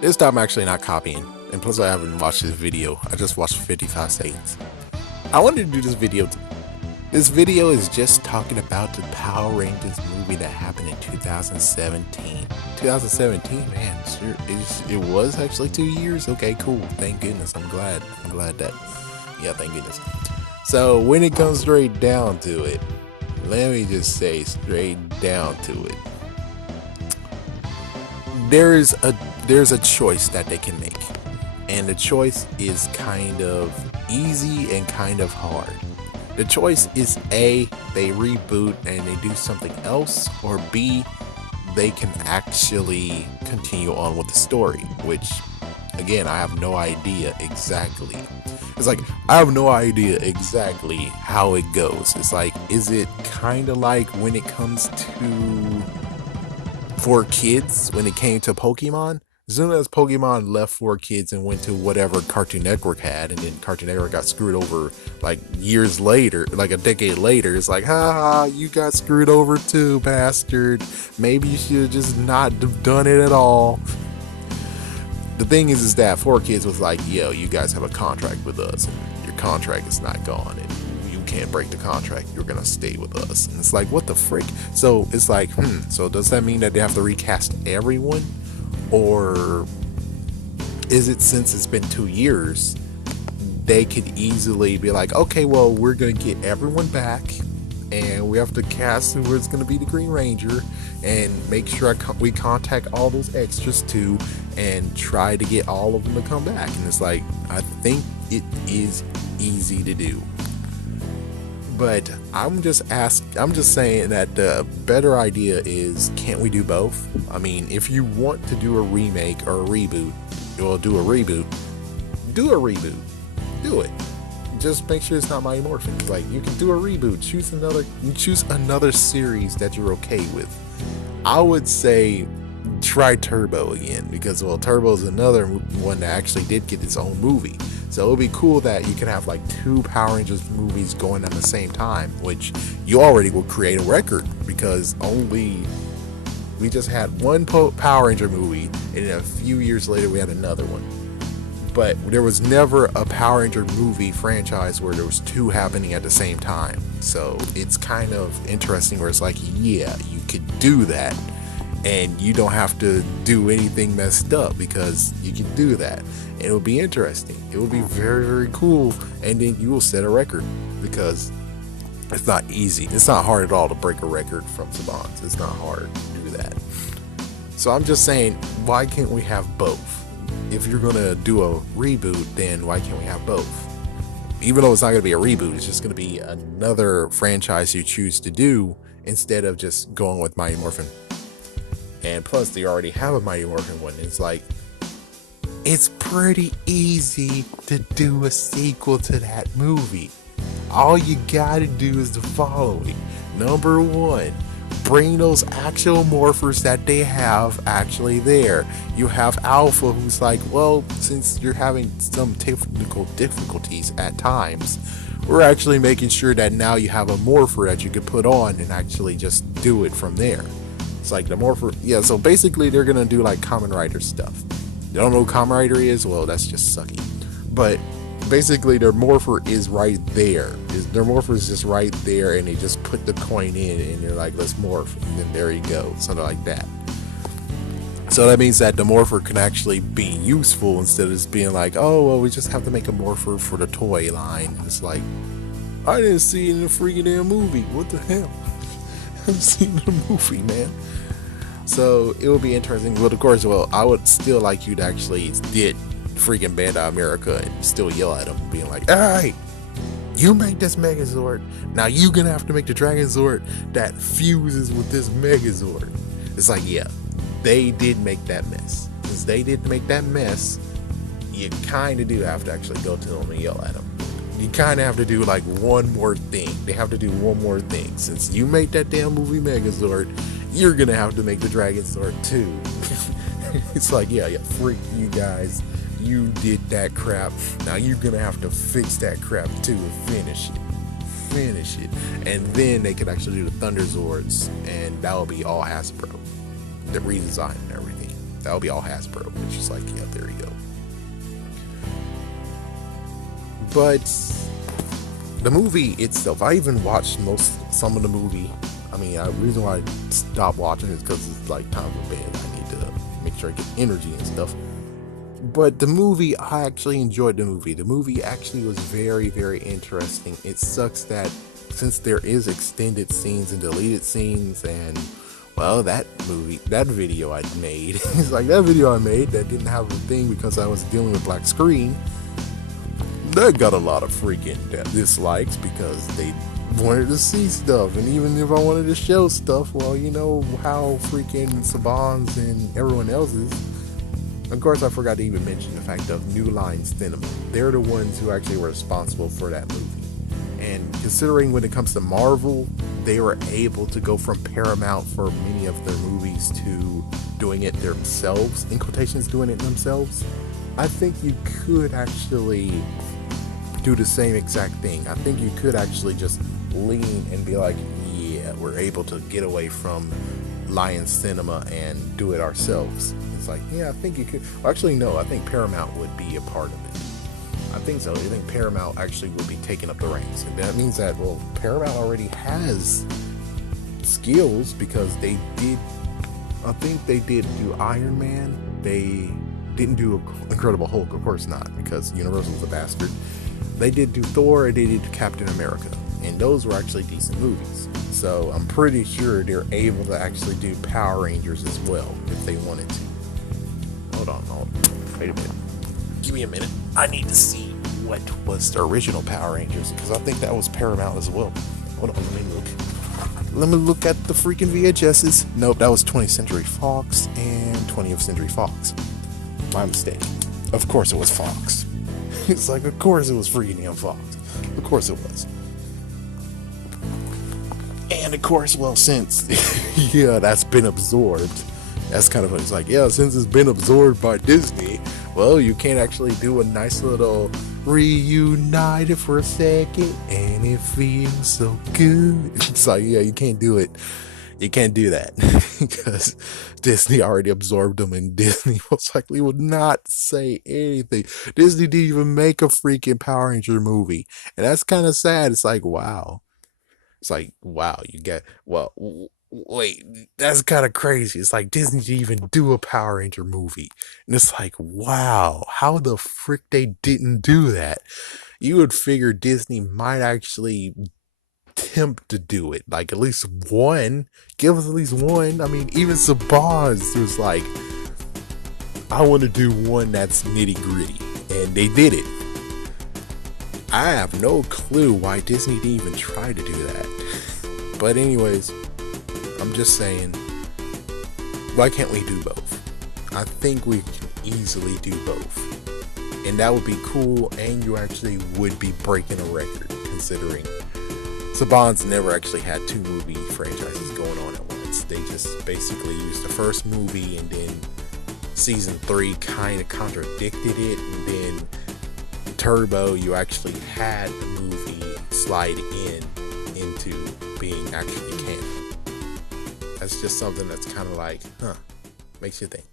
This time I'm actually not copying, and plus I haven't watched this video. I just watched 55 seconds. I wanted to do this video. This video is just talking about the Power Rangers movie that happened in 2017. 2017, man, sure, it was actually 2 years. Okay, cool. Thank goodness. I'm glad that. Yeah, thank goodness. So when it comes straight down to it, let me just say straight down to it. There's a choice that they can make, and the choice is kind of easy and kind of hard. The choice is A, they reboot and they do something else, or B, they can actually continue on with the story, which again, I have no idea exactly. It's like, I have no idea exactly how it goes. It's like, is it kind of like when it comes to for kids, when it came to Pokemon? As soon as Pokemon left 4Kids and went to whatever Cartoon Network had, and then Cartoon Network got screwed over like years later, like a decade later, it's like, ha, you got screwed over too, bastard. Maybe you should have just not have done it at all. The thing is that 4Kids was like, yo, you guys have a contract with us, and your contract is not gone, and you can't break the contract. You're gonna stay with us. And it's like, what the frick? So it's like, so does that mean that they have to recast everyone? Or is it, since it's been 2 years, they could easily be like, okay, well, we're going to get everyone back, and we have to cast who is going to be the Green Ranger, and make sure we contact all those extras too, and try to get all of them to come back. And it's like, I think it is easy to do. But I'm just saying that the better idea is, can't we do both? I mean, if you want to do a remake or a reboot, well, do a reboot. Do it. Just make sure it's not Mighty Morphin. It's like, you can do a reboot. Choose another series that you're okay with. I would say try Turbo again, because, well, Turbo is another one that actually did get its own movie. So it would be cool that you can have like 2 Power Rangers movies going at the same time, which you already will create a record, because we just had one Power Ranger movie, and then a few years later we had another one. But there was never a Power Ranger movie franchise where there was 2 happening at the same time. So it's kind of interesting where it's like, yeah, you could do that, and you don't have to do anything messed up, because you can do that. And it will be interesting. It will be very, very cool. And then you will set a record, because it's not easy. It's not hard at all to break a record from Savants. It's not hard to do that. So I'm just saying, why can't we have both? If you're going to do a reboot, then why can't we have both? Even though it's not going to be a reboot, it's just going to be another franchise you choose to do, instead of just going with Mighty Morphin. And plus, they already have a Mighty Morphin one. It's like, it's pretty easy to do a sequel to that movie. All you gotta do is the following. Number 1, bring those actual morphers that they have actually there. You have Alpha, who's like, well, since you're having some technical difficulties at times, we're actually making sure that now you have a morpher that you can put on and actually just do it from there. It's like the morpher, yeah, so basically they're gonna do like Kamen Rider stuff. You don't know who Kamen Rider is? Well, that's just sucky. But basically their morpher is right there. Their morpher is just right there, and they just put the coin in, and they're like, let's morph, and then there you go, something like that. So that means that the morpher can actually be useful, instead of just being like, oh, well, we just have to make a morpher for the toy line. It's like, I didn't see it in the freaking damn movie. What the hell? I haven't seen the movie, man. So it would be interesting. But of course, well, I would still like you to actually did freaking Bandai America and still yell at them, being like, hey, you make this Megazord, now you're gonna have to make the Dragon Zord that fuses with this Megazord. It's like, yeah, they did make that mess. Since they did make that mess, you kind of do have to actually go to them and yell at them. You kind of have to do like one more thing. They have to do one more thing. Since you made that damn movie Megazord, you're gonna have to make the Dragon Zord too. It's like, yeah, freak you guys. You did that crap. Now you're gonna have to fix that crap too and finish it. And then they could actually do the Thunder Zords, and that will be all Hasbro, the redesign and everything. That would be all Hasbro, which is like, yeah, there you go. But the movie itself, I even watched some of the movie. I mean, the reason why I stopped watching is because it's like time for bed. I need to make sure I get energy and stuff. But the movie, I actually enjoyed the movie. The movie actually was very, very interesting. It sucks that since there is extended scenes and deleted scenes, and well, that video I made, it's like that video I made that didn't have a thing because I was dealing with black screen. That got a lot of freaking dislikes because they wanted to see stuff, and even if I wanted to show stuff, well, you know how freaking Saban's and everyone else is. Of course, I forgot to even mention the fact of New Line Cinema. They're the ones who actually were responsible for that movie. And considering when it comes to Marvel, they were able to go from Paramount for many of their movies to doing it themselves, in quotations, doing it themselves. I think you could actually do the same exact thing. I think you could actually just lean and be like, yeah, we're able to get away from Lion Cinema and do it ourselves. It's like, yeah, I think you could. Well, actually, no, I think Paramount would be a part of it. I think so. I think Paramount actually would be taking up the reins. And that means that, well, Paramount already has skills because they did, I think they did do Iron Man. They didn't do Incredible Hulk, of course not, because Universal's a bastard. They did do Thor and they did do Captain America. And those were actually decent movies. So I'm pretty sure they're able to actually do Power Rangers as well if they wanted to. Hold on. Wait a minute. Give me a minute. I need to see what was the original Power Rangers, because I think that was Paramount as well. Hold on, let me look. Let me look at the freaking VHSs. Nope, that was 20th Century Fox and 20th Century Fox. My mistake. Of course it was Fox. It's like, of course it was freaking damn Fox. Of course it was. And of course, well, since, yeah, that's been absorbed. That's kind of funny. It's like, yeah, since it's been absorbed by Disney, well, you can't actually do a nice little reunite for a second, and it feels so good. It's like, yeah, you can't do it. You can't do that because Disney already absorbed them, and Disney most likely would not say anything. Disney didn't even make a freaking Power Ranger movie, and that's kind of sad. It's like, wow. It's like, wow, you get, well, wait, that's kind of crazy. It's like Disney didn't even do a Power Ranger movie. And it's like, wow, how the frick they didn't do that? You would figure Disney might actually attempt to do it. Like, at least one. Give us at least one. I mean, even Saban's was like, I want to do one that's nitty gritty. And they did it. I have no clue why Disney didn't even try to do that. But anyways, I'm just saying, why can't we do both? I think we can easily do both. And that would be cool, and you actually would be breaking a record, considering Saban's never actually had two movie franchises going on at once. They just basically used the first movie, and then season 3 kind of contradicted it, and then Turbo, you actually had the movie slide into being actually canon. That's just something that's kind of like, makes you think.